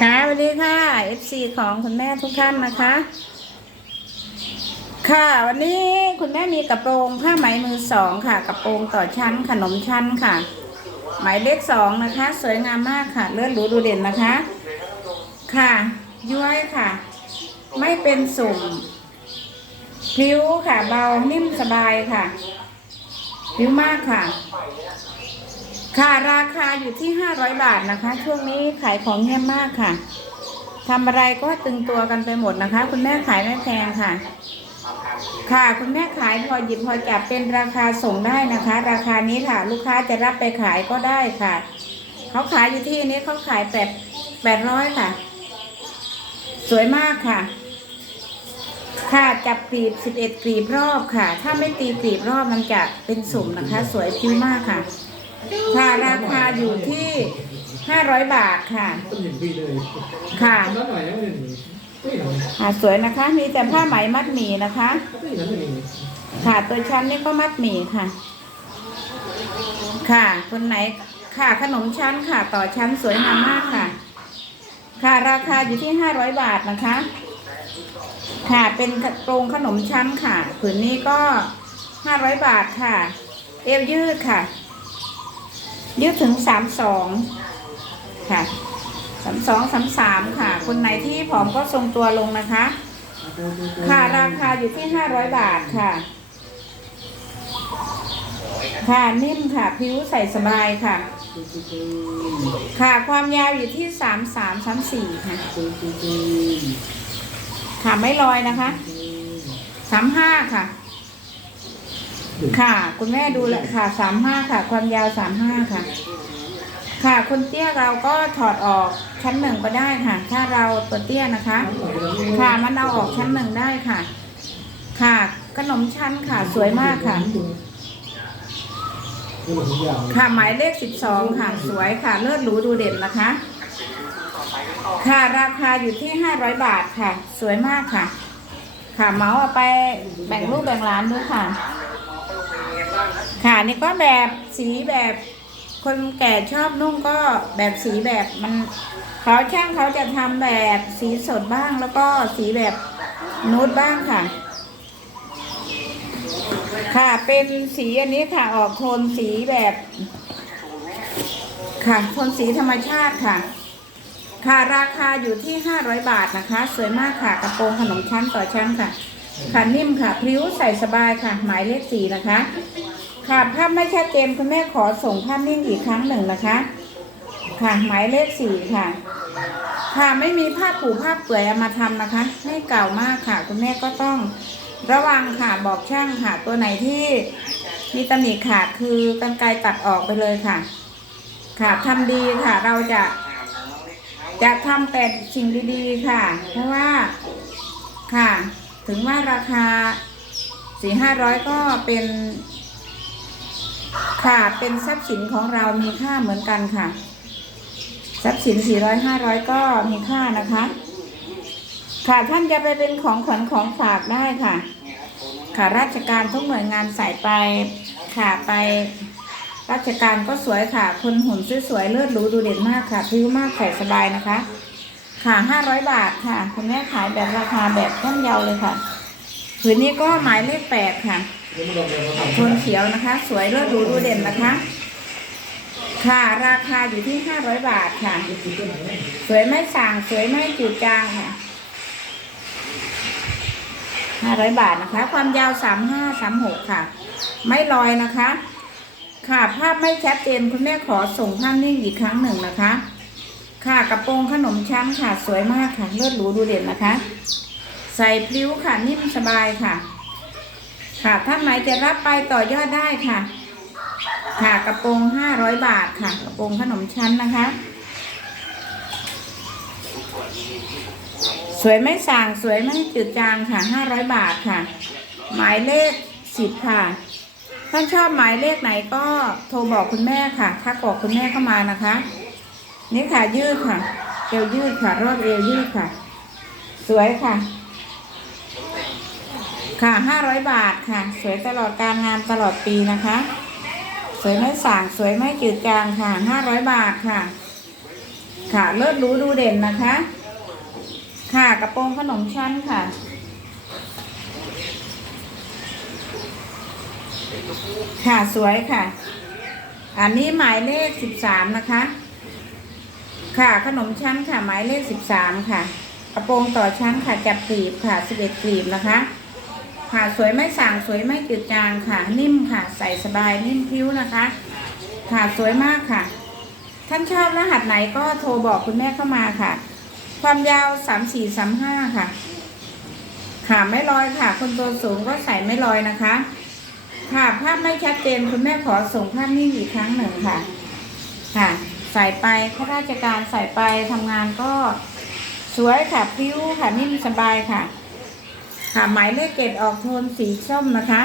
ค่ะสวัสดีค่ะ FC ของคุณแม่ทุกท่านนะคะ ค่ะวันนี้คุณแม่มีกระโปรงผ้าไหมมือสองค่ะ กระโปรงต่อชั้นขนมชั้นค่ะ หมายเลขสองนะคะ สวยงามมากค่ะเลือดหรูดูเด่นนะคะ ค่ะ ย้วยค่ะ ไม่เป็นสุ่มพิ้วค่ะเบานิ่มสบายค่ะพิ้วมากค่ะ ค่ะราคาอยู่ที่500บาทนะคะ ช่วงนี้ขายของเงียบมากค่ะทำอะไรก็ตึงตัวกันไปหมดนะคะ คุณแม่ขายไม่แพงค่ะ ค่ะคุณแม่ขายพอหยิบพอจับเป็นราคาส่งได้นะคะ ราคานี้ค่ะ ลูกค้าจะรับไปขายก็ได้ค่ะ เขาขายอยู่ที่นี้เขาขายแปดแปดร้อยค่ะ สวยมากค่ะ ค่ะจับกรีบสิบเอ็ดกรีบรอบค่ะ ถ้าไม่ตีกรีบรอบมันจะเป็นสุ่มนะคะ สวยพิ้วมากค่ะ ค่ะราคาอยู่ที่ห้าร้อยบาทค่ะ ต้นหนึ่งปีเลยค่ะน้อยหน่อยนะหนึ่งไม่หน่อยค่ะสวยนะคะ มีแต่ผ้าไหมมัดหมี่นะคะไม่หน่อยหนึ่งค่ะตัวชั้นนี่ก็มัดหมี่ค่ะ ค่ะ คนไหนค่ะขนมชั้นค่ะ ต่อชั้นสวยงามมากค่ะ ค่ะราคาอยู่ที่ห้าร้อยบาทนะคะ ค่ะเป็นกระโปรงขนมชั้นค่ะ ผืนนี้ก็ห้าร้อยบาทค่ะ เอวยืดค่ะ ยืดถึงสามสองค่ะสามสองสามสามค่ะ คนไหนที่ผอมก็ทรงตัวลงนะคะ ค่ะราคาอยู่ที่ห้าร้อยบาทค่ะ ค่ะนิ่มค่ะผิวใสสบายค่ะ ค่ะความยาวอยู่ที่สามสามสามสี่ค่ะค่ะไม่ลอยนะคะสามห้าค่ะ ค่ะ คุณแม่ดูแลค่ะสามห้าค่ะ ความยาวสามห้าค่ะ ค่ะคนเตี้ยเราก็ถอดออกชั้นหนึ่งก็ได้ค่ะ ถ้าเราตัวเตี้ยนะคะ ค่ะมันเอาออกชั้นหนึ่งได้ค่ะ ค่ะขนมชั้นค่ะ สวยมากค่ะ ค่ะหมายเลขสิบสองค่ะ สวยค่ะ เลิศหรูดูเด่นนะคะ ค่ะราคาอยู่ที่ห้าร้อยบาทค่ะ สวยมากค่ะ ค่ะเมาส์เอาไปแบ่งลูกแบ่งร้านด้วยค่ะ ค่ะนี่ก็แบบสีแบบคนแก่ชอบนุ่งก็แบบสีแบบมันเขาช่างเขาจะทำแบบสีสดบ้างแล้วก็สีแบบนูดบ้างค่ะ ค่ะเป็นสีอันนี้ค่ะออกโทนสีแบบ ค่ะโทนสีธรรมชาติค่ะ ค่ะราคาอยู่ที่500บาทนะคะ สวยมากค่ะกระโปรงขนมชั้นต่อชั้นค่ะ ค่ะนิ่มค่ะพริ้วใส่สบายค่ะ หมายเลขสี่นะคะ ค่ะภาพไม่ชัดเจนคุณแม่ขอส่งภาพนิ่งอีกครั้งหนึ่งนะคะ ค่ะหมายเลขสี่ค่ะ ค่ะไม่มีผ้าผูผ้าเปื่อยเอามาทำนะคะ ไม่เก่ามากค่ะ คุณแม่ก็ต้องระวังค่ะบอกช่างค่ะ ตัวไหนที่มีตำหนิขาดคือกรรไกรตัดออกไปเลยค่ะ ค่ะทำดีค่ะ เราจะ จะทำแต่สิ่งดีๆค่ะ เพราะว่าค่ะ ถึงว่าราคาสี่ห้าร้อยก็เป็น ค่ะ เป็นทรัพย์สินของเรามีค่าเหมือนกันค่ะ ทรัพย์สินสี่ร้อยห้าร้อยก็มีค่านะคะ ค่ะท่านจะไปเป็นของขวัญของฝากได้ค่ะ ค่ะราชการทุกหน่วยงานใส่ไปค่ะไป ราชการก็สวยค่ะคนหุ่นสวยๆเลือดรู้ดูเด่นมากค่ะพิ้วมากใส่สบายนะคะ ค่ะห้าร้อยบาทค่ะคุณแม่ขายแบบราคาแบบต้นเยาเลยค่ะผืนนี้ก็หมายเลขแปดค่ะ โทนเขียวนะคะ สวยเลือดหรูดูเด่นนะคะ ค่ะราคาอยู่ที่ห้าร้อยบาทค่ะ สวยไม่ส่างสวยไม่จืดจางค่ะห้าร้อยบาทนะคะ ความยาวสามห้าสามหกค่ะ ไม่ลอยนะคะ ค่ะภาพไม่ชัดเจนคุณแม่ขอส่งภาพนิ่งอีกครั้งหนึ่งนะคะ ค่ะกระโปรงขนมชั้นค่ะ สวยมากค่ะเลือดหรูดูเด่นนะคะ ใส่พลิ้วค่ะนิ่มสบายค่ะ ค่ะท่านไหนจะรับไปต่อยอดได้ค่ะ ค่ะกระโปรงห้าร้อยบาทค่ะ กระโปรงขนมชั้นนะคะ สวยไม่สางสวยไม่จืดจางค่ะห้าร้อยบาทค่ะ หมายเลขสิบค่ะท่านชอบหมายเลขไหนก็โทรบอกคุณแม่ค่ะทักบอกคุณแม่เข้ามานะคะ นี่ค่ะยืดค่ะเอวยืดค่ะรอบเอวยืดค่ะ สวยค่ะ ค่ะห้าร้อยบาทค่ะ สวยตลอดการงานตลอดปีนะคะ สวยไม่สางสวยไม่จืดจางค่ะห้าร้อยบาทค่ะ ค่ะเลิศรู้ดูเด่นนะคะ ค่ะกระโปรงขนมชั้นค่ะค่ะสวยค่ะ อันนี้หมายเลขสิบสามนะคะ ค่ะขนมชั้นค่ะหมายเลขสิบสามค่ะกระโปรงต่อชั้นค่ะจับกลีบค่ะสิบเอ็ดกลีบนะคะ ค่ะสวยไม่สั่งสวยไม่จืดจางค่ะ นิ่มค่ะ ใส่สบายนิ่มพิ้วนะคะ ค่ะสวยมากค่ะ ท่านชอบรหัสไหนก็โทรบอกคุณแม่เข้ามาค่ะ ความยาวสามสี่สามห้าค่ะ ค่ะไม่ลอยค่ะ คนตัวสูงก็ใส่ไม่ลอยนะคะ ค่ะภาพไม่ชัดเจนคุณแม่ขอส่งภาพนิ่งอีกครั้งหนึ่งค่ะ ค่ะ ใส่ไปข้าราชการใส่ไปทำงานก็สวยค่ะพิ้วค่ะนิ่มสบายค่ะ ค่ะหมายเลขเกตออกโทนสีส้มนะคะ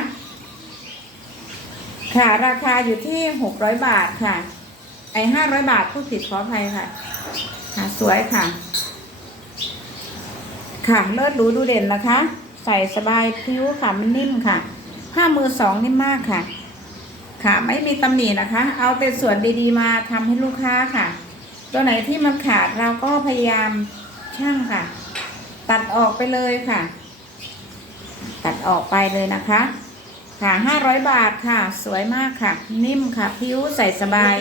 ค่ะราคาอยู่ที่หกร้อยบาทค่ะ ไอห้าร้อยบาทผู้ผิดขออภัยค่ะ ค่ะสวยค่ะ ค่ะเลิศหรูดูเด่นนะคะ ใส่สบายพิ้วค่ะมันนิ่มค่ะผ้ามือสองนิ่มมากค่ะ ค่ะไม่มีตำหนินะคะ เอาแต่ส่วนดีๆ มาทำให้ลูกค้าค่ะ ตัวไหนที่มันขาดเราก็พยายามช่างค่ะ ตัดออกไปเลยค่ะ ตัดออกไปเลยนะคะ ค่ะห้าร้อยบาทค่ะ สวยมากค่ะ นิ่มค่ะพิ้วใส่สบาย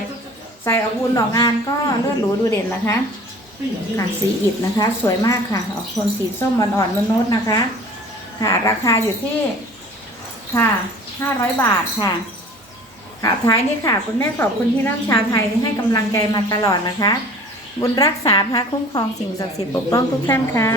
ใส่อาวุธดอกงานก็เลือดหรูดูเด่นนะคะค่ะสีอิฐนะคะ สวยมากค่ะ ออกโทนสีส้มอ่อนๆนุ่นๆนะคะ ค่ะ ราคาอยู่ที่ค่ะห้าร้อยบาทค่ะค่ะท้ายนี้ค่ะ คุณแม่ขอบคุณที่รักชาวไทยที่ให้กำลังใจมาตลอดนะคะ บุญรักษาพระคุ้มครองสิ่งศักดิ์สิทธิ์ปกป้องทุกท่านค่ะ